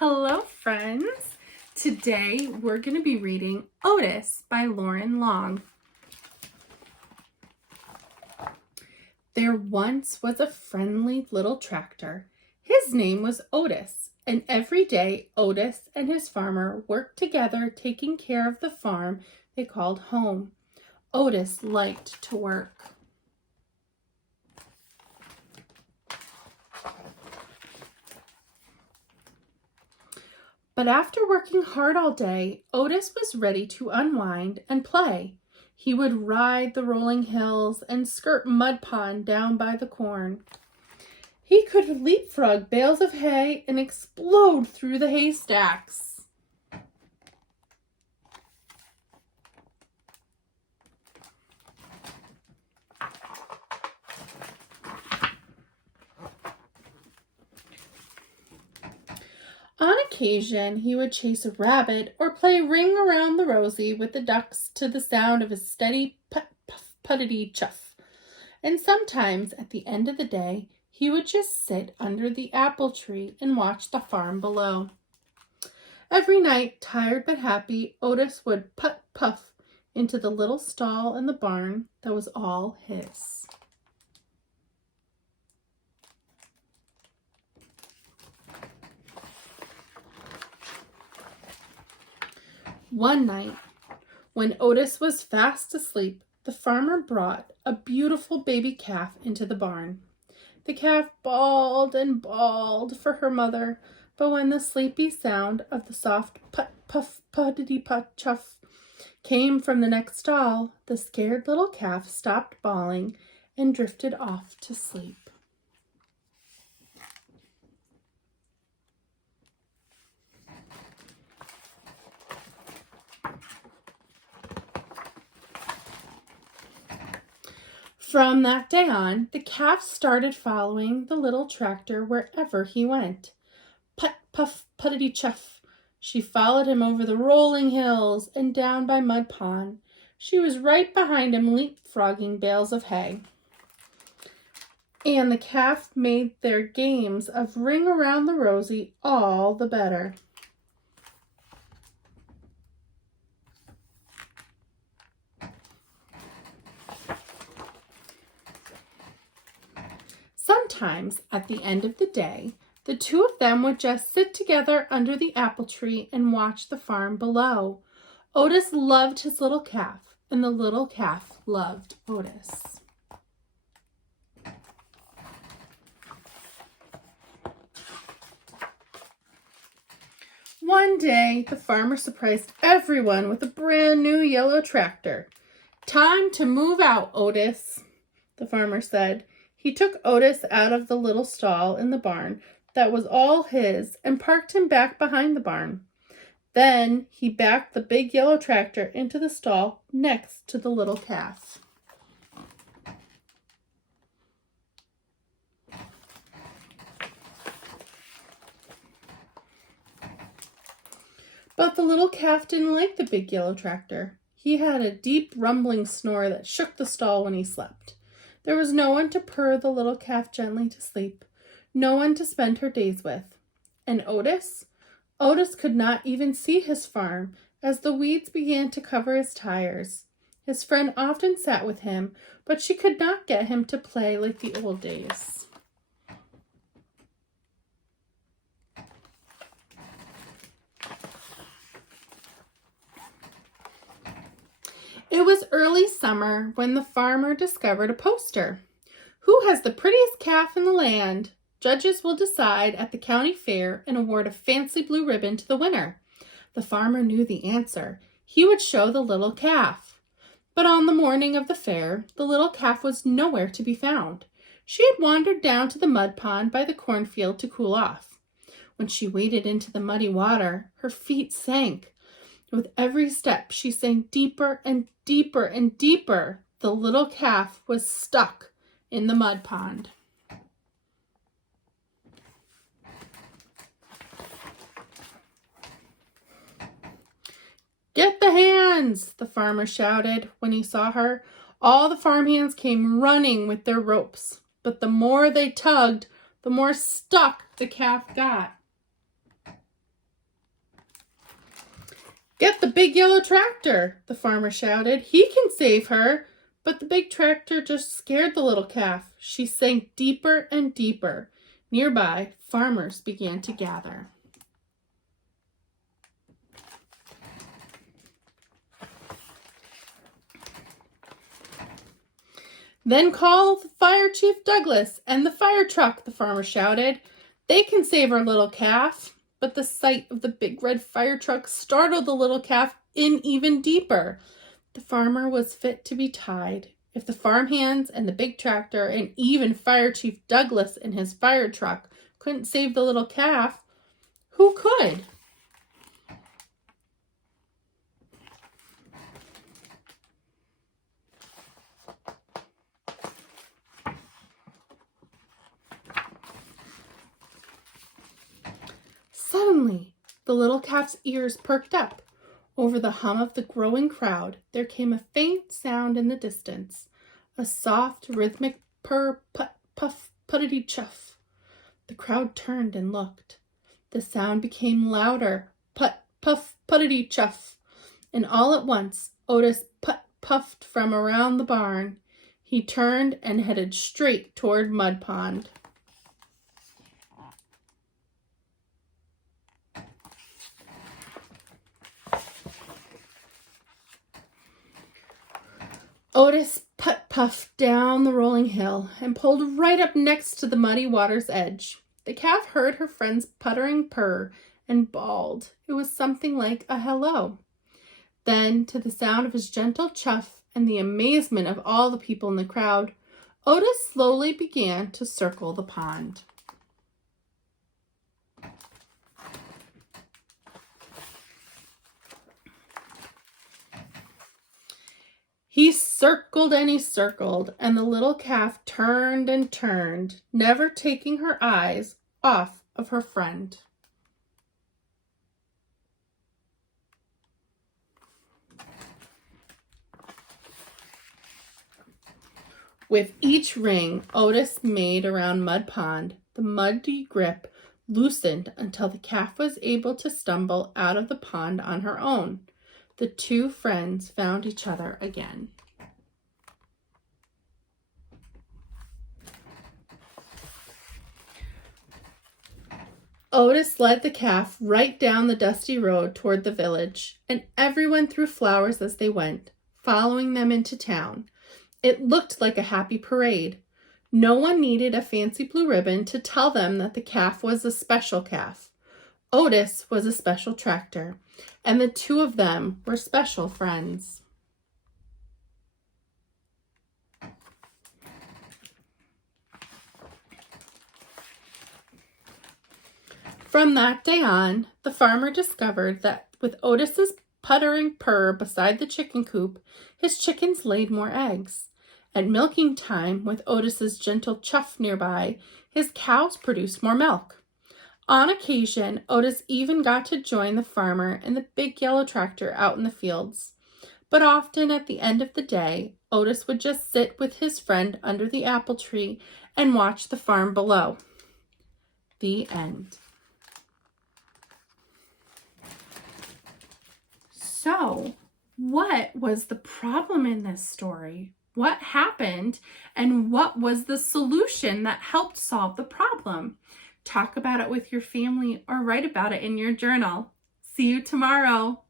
Hello, friends. Today we're going to be reading Otis by Loren Long. There once was a friendly little tractor. His name was Otis, and every day Otis and his farmer worked together taking care of the farm they called home. Otis liked to work. But after working hard all day, Otis was ready to unwind and play. He would ride the rolling hills and skirt mud pond down by the corn. He could leapfrog bales of hay and explode through the haystacks. On occasion, he would chase a rabbit or play ring around the rosy with the ducks to the sound of a steady put-puff puttity chuff. And sometimes, at the end of the day, he would just sit under the apple tree and watch the farm below. Every night, tired but happy, Otis would puff into the little stall in the barn that was all his. One night, when Otis was fast asleep, the farmer brought a beautiful baby calf into the barn. The calf bawled and bawled for her mother, but when the sleepy sound of the soft put-puff puttity-put-chuff came from the next stall, the scared little calf stopped bawling and drifted off to sleep. From that day on, the calf started following the little tractor wherever he went. Put-puff, puttity-chuff. She followed him over the rolling hills and down by Mud Pond. She was right behind him, leapfrogging bales of hay. And the calf made their games of ring around the rosy all the better. Sometimes, at the end of the day, the two of them would just sit together under the apple tree and watch the farm below. Otis loved his little calf, and the little calf loved Otis. One day, the farmer surprised everyone with a brand new yellow tractor. "Time to move out, Otis," the farmer said. He took Otis out of the little stall in the barn that was all his and parked him back behind the barn. Then he backed the big yellow tractor into the stall next to the little calf. But the little calf didn't like the big yellow tractor. He had a deep rumbling snore that shook the stall when he slept. There was no one to purr the little calf gently to sleep, no one to spend her days with. And Otis? Otis could not even see his farm as the weeds began to cover his tires. His friend often sat with him, but she could not get him to play like the old days. It was early summer when the farmer discovered a poster. "Who has the prettiest calf in the land? Judges will decide at the county fair and award a fancy blue ribbon to the winner." The farmer knew the answer. He would show the little calf. But on the morning of the fair, the little calf was nowhere to be found. She had wandered down to the mud pond by the cornfield to cool off. When she waded into the muddy water, her feet sank. With every step, she sank deeper and deeper and deeper. The little calf was stuck in the mud pond. "Get the hands!" the farmer shouted when he saw her. All the farmhands came running with their ropes, but the more they tugged, the more stuck the calf got. "Get the big yellow tractor," the farmer shouted. "He can save her." But the big tractor just scared the little calf. She sank deeper and deeper. Nearby, farmers began to gather. "Then call Fire Chief Douglas and the fire truck," the farmer shouted. "They can save our little calf." But the sight of the big red fire truck startled the little calf in even deeper. The farmer was fit to be tied. If the farmhands and the big tractor and even Fire Chief Douglas and his fire truck couldn't save the little calf, who could? Suddenly, the little calf's ears perked up. Over the hum of the growing crowd, there came a faint sound in the distance, a soft, rhythmic purr, put, puff, puttity chuff. The crowd turned and looked. The sound became louder, put, puff, puttity chuff, and all at once, Otis puffed from around the barn. He turned and headed straight toward Mud Pond. Otis puffed down the rolling hill and pulled right up next to the muddy water's edge. The calf heard her friend's puttering purr and bawled. It was something like a hello. Then, to the sound of his gentle chuff and the amazement of all the people in the crowd, Otis slowly began to circle the pond. He circled and he circled, and the little calf turned and turned, never taking her eyes off of her friend. With each ring Otis made around Mud Pond, the muddy grip loosened until the calf was able to stumble out of the pond on her own. The two friends found each other again. Otis led the calf right down the dusty road toward the village, and everyone threw flowers as they went, following them into town. It looked like a happy parade. No one needed a fancy blue ribbon to tell them that the calf was a special calf. Otis was a special tractor, and the two of them were special friends. From that day on, the farmer discovered that with Otis's puttering purr beside the chicken coop, his chickens laid more eggs. At milking time, with Otis's gentle chuff nearby, his cows produced more milk. On occasion, Otis even got to join the farmer in the big yellow tractor out in the fields. But often at the end of the day, Otis would just sit with his friend under the apple tree and watch the farm below. The end. So, what was the problem in this story? What happened, and what was the solution that helped solve the problem? Talk about it with your family or write about it in your journal. See you tomorrow.